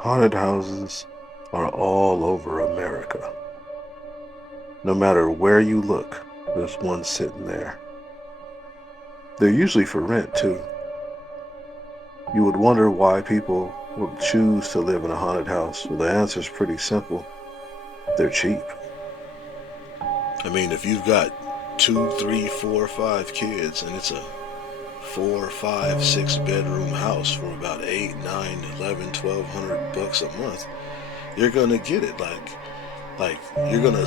Haunted houses are all over America. No matter where you look, there's one sitting there. They're usually for rent, too. You would wonder why people would choose to live in a haunted house. Well, the answer is pretty simple. They're cheap. I mean, if you've got two, three, four, five kids and it's a four, five, six bedroom house for about 8, 9, 11, 1200 bucks a month, you're gonna get it. Like you're gonna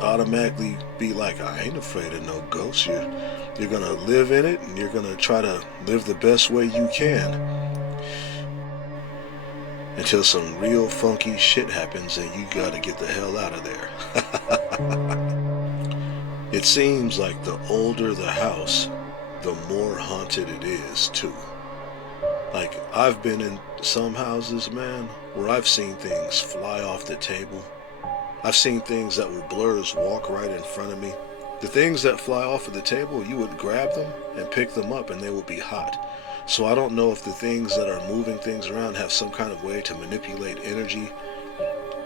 automatically be like, I ain't afraid of no ghosts. You're gonna live in it, and you're gonna try to live the best way you can until some real funky shit happens and you gotta get the hell out of there. It seems like the older the house, the more haunted it is too. Like, I've been in some houses, man, where I've seen things fly off the table. I've seen things that were blurs walk right in front of me. The things that fly off of the table, you would grab them and pick them up and they would be hot. So I don't know if the things that are moving things around have some kind of way to manipulate energy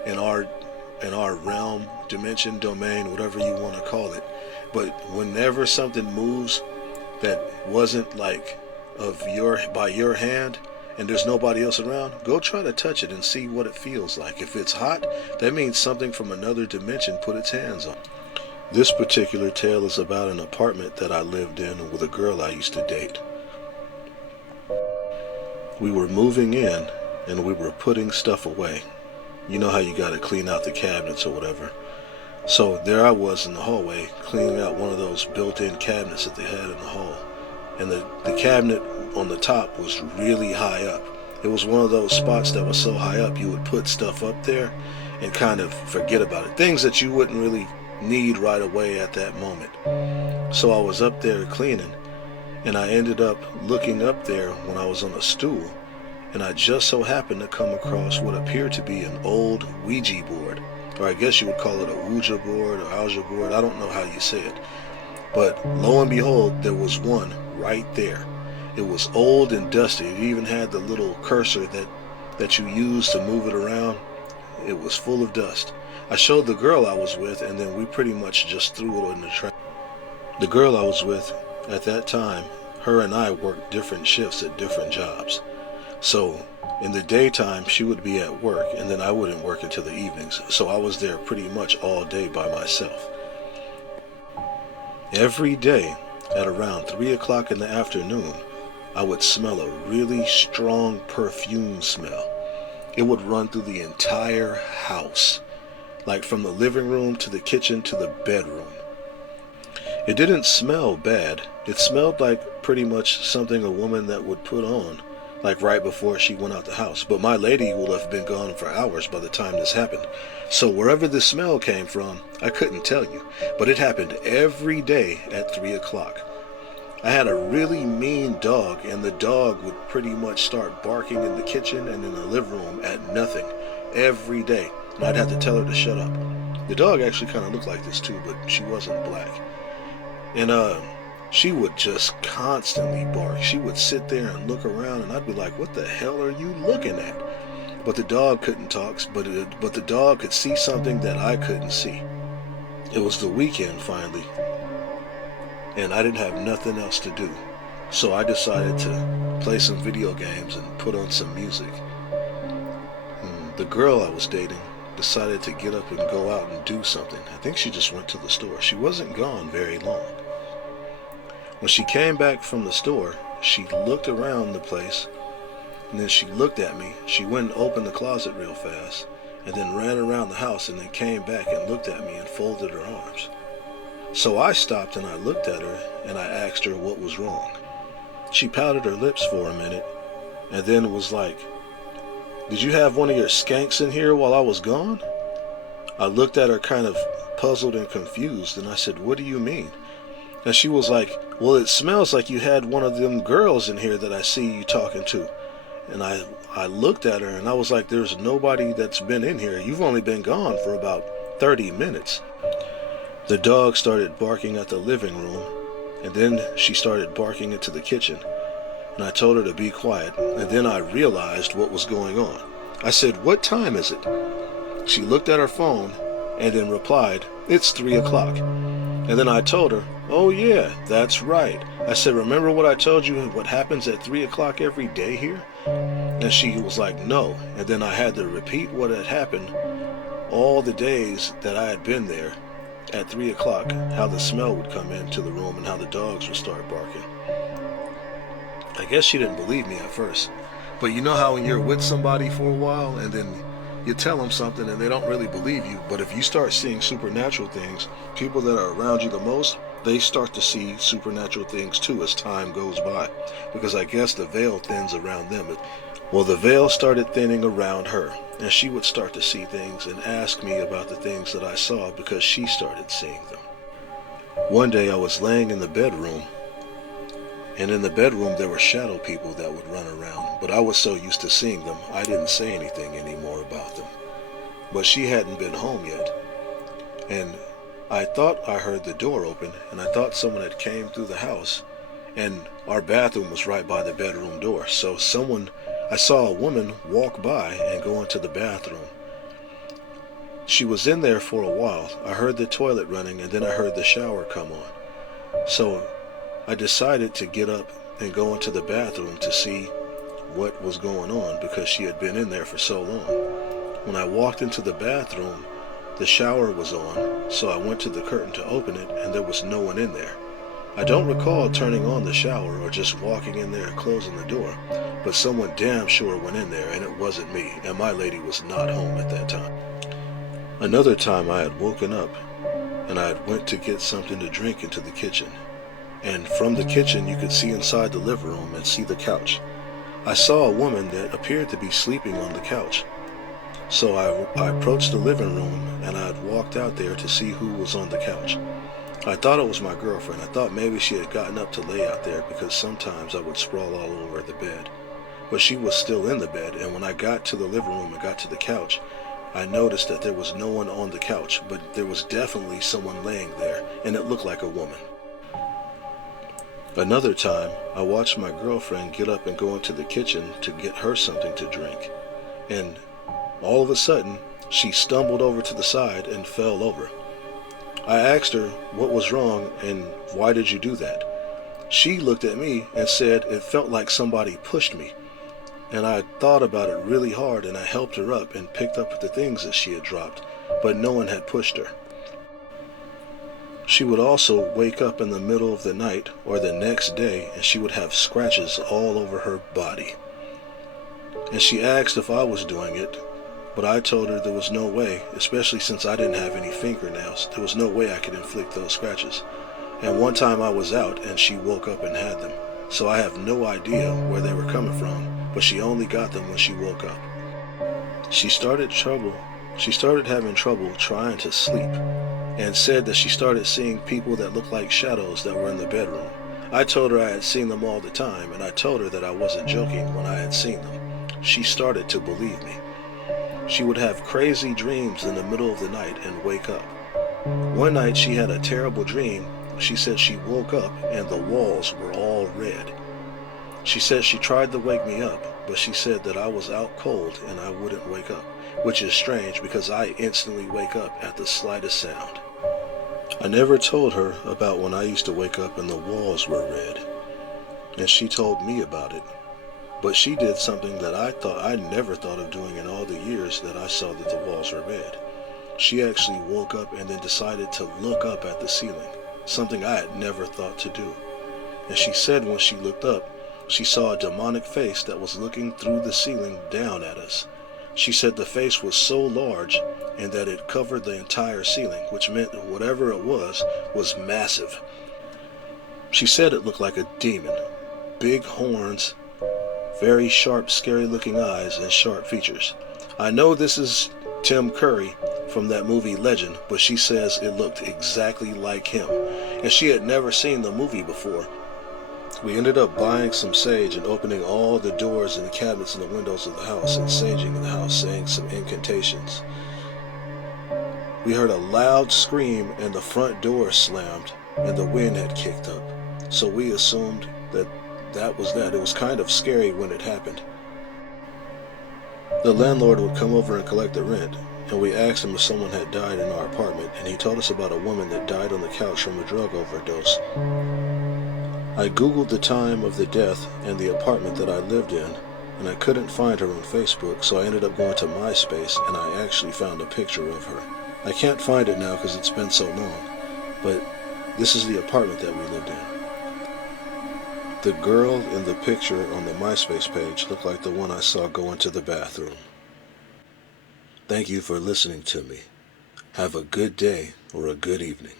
in our realm, dimension, domain, whatever you want to call it. But whenever something moves that wasn't like by your hand and there's nobody else around, go try to touch it and see what it feels like. If it's hot, that means something from another dimension put its hands on. This particular tale is about an apartment that I lived in with a girl I used to date. We were moving in and we were putting stuff away. You know how you gotta clean out the cabinets or whatever. So there I was in the hallway cleaning out one of those built-in cabinets that they had in the hall. And the cabinet on the top was really high up. It was one of those spots that was so high up you would put stuff up there and kind of forget about it. Things that you wouldn't really need right away at that moment. So I was up there cleaning and I ended up looking up there when I was on a stool, and I just so happened to come across what appeared to be an old Ouija board, or I guess you would call it a Ouija board or Ouija board. I don't know how you say it. But lo and behold, there was one right there. It was old and dusty. It even had the little cursor that you use to move it around. It was full of dust. I showed the girl I was with, and then we pretty much just threw it in the trash. The girl I was with at that time, her and I worked different shifts at different jobs. So in the daytime, she would be at work, and then I wouldn't work until the evenings. So I was there pretty much all day by myself. Every day at around 3 o'clock in the afternoon, I would smell a really strong perfume smell. It would run through the entire house, like from the living room to the kitchen to the bedroom. It didn't smell bad. It smelled like pretty much something a woman that would put on, like right before she went out the house. But my lady will have been gone for hours by the time this happened. So wherever the smell came from, I couldn't tell you. But it happened every day at 3 o'clock. I had a really mean dog, and the dog would pretty much start barking in the kitchen and in the living room at nothing every day. And I'd have to tell her to shut up. The dog actually kind of looked like this too, but she wasn't black. And she would just constantly bark. She would sit there and look around, and I'd be like, what the hell are you looking at? But the dog couldn't talk, but the dog could see something that I couldn't see. It was the weekend finally, and I didn't have nothing else to do. So I decided to play some video games and put on some music. The girl I was dating decided to get up and go out and do something. I think she just went to the store. She wasn't gone very long. When she came back from the store, she looked around the place, and then she looked at me. She went and opened the closet real fast, and then ran around the house, and then came back and looked at me and folded her arms. So I stopped and I looked at her, and I asked her what was wrong. She pouted her lips for a minute, and then was like, did you have one of your skanks in here while I was gone? I looked at her kind of puzzled and confused, and I said, what do you mean? And she was like, well, it smells like you had one of them girls in here that I see you talking to. And I looked at her and I was like, there's nobody that's been in here. You've only been gone for about 30 minutes. The dog started barking at the living room, and then she started barking into the kitchen. And I told her to be quiet, and then I realized what was going on. I said, "What time is it?" She looked at her phone and then replied, "It's 3 o'clock." And then I told her, "Oh yeah, that's right." I said, "Remember what I told you what happens at 3 o'clock every day here?" And she was like, "No." And then I had to repeat what had happened all the days that I had been there at 3 o'clock, how the smell would come into the room and how the dogs would start barking. I guess she didn't believe me at first. But you know how when you're with somebody for a while and then you tell them something and they don't really believe you, but if you start seeing supernatural things, people that are around you the most, they start to see supernatural things too as time goes by. Because I guess the veil thins around them. Well, the veil started thinning around her, and she would start to see things and ask me about the things that I saw because she started seeing them. One day I was laying in the bedroom, and in the bedroom there were shadow people that would run around, but I was so used to seeing them, I didn't say anything anymore about them. But she hadn't been home yet, and I thought I heard the door open, and I thought someone had came through the house, and our bathroom was right by the bedroom door, so I saw a woman walk by and go into the bathroom. She was in there for a while. I heard the toilet running, and then I heard the shower come on. So I decided to get up and go into the bathroom to see what was going on because she had been in there for so long. When I walked into the bathroom, the shower was on, so I went to the curtain to open it, and there was no one in there. I don't recall turning on the shower or just walking in there and closing the door, but someone damn sure went in there, and it wasn't me, and my lady was not home at that time. Another time I had woken up, and I had went to get something to drink into the kitchen, and from the kitchen you could see inside the living room and see the couch. I saw a woman that appeared to be sleeping on the couch. So I approached the living room, and I had walked out there to see who was on the couch. I thought it was my girlfriend. I thought maybe she had gotten up to lay out there because sometimes I would sprawl all over the bed. But she was still in the bed, and when I got to the living room and got to the couch, I noticed that there was no one on the couch, but there was definitely someone laying there, and it looked like a woman. Another time, I watched my girlfriend get up and go into the kitchen to get her something to drink, and all of a sudden, she stumbled over to the side and fell over. I asked her what was wrong and why did you do that? She looked at me and said it felt like somebody pushed me. And I thought about it really hard, and I helped her up and picked up the things that she had dropped, but no one had pushed her. She would also wake up in the middle of the night or the next day, and she would have scratches all over her body. And she asked if I was doing it, but I told her there was no way, especially since I didn't have any fingernails. There was no way I could inflict those scratches. And one time I was out and she woke up and had them. So I have no idea where they were coming from, but she only got them when she woke up. She started having trouble trying to sleep, and said that she started seeing people that looked like shadows that were in the bedroom. I told her I had seen them all the time, and I told her that I wasn't joking when I had seen them. She started to believe me. She would have crazy dreams in the middle of the night and wake up. One night she had a terrible dream. She said she woke up and the walls were all red. She said she tried to wake me up, but she said that I was out cold and I wouldn't wake up, which is strange because I instantly wake up at the slightest sound. I never told her about when I used to wake up and the walls were red, and she told me about it. But she did something that I never thought of doing in all the years that I saw that the walls were red. She actually woke up and then decided to look up at the ceiling, something I had never thought to do. And she said when she looked up, she saw a demonic face that was looking through the ceiling down at us. She said the face was so large and that it covered the entire ceiling, which meant that whatever it was massive. She said it looked like a demon, big horns, very sharp, scary-looking eyes, and sharp features. I know this is Tim Curry from that movie Legend, but she says it looked exactly like him, and she had never seen the movie before. We ended up buying some sage and opening all the doors and the cabinets and the windows of the house and saging in the house, saying some incantations. We heard a loud scream and the front door slammed and the wind had kicked up, so we assumed that was that. It was kind of scary when it happened. The landlord would come over and collect the rent, and we asked him if someone had died in our apartment, and he told us about a woman that died on the couch from a drug overdose. I googled the time of the death and the apartment that I lived in, and I couldn't find her on Facebook, so I ended up going to MySpace, and I actually found a picture of her. I can't find it now because it's been so long, but this is the apartment that we lived in. The girl in the picture on the MySpace page looked like the one I saw go into the bathroom. Thank you for listening to me. Have a good day or a good evening.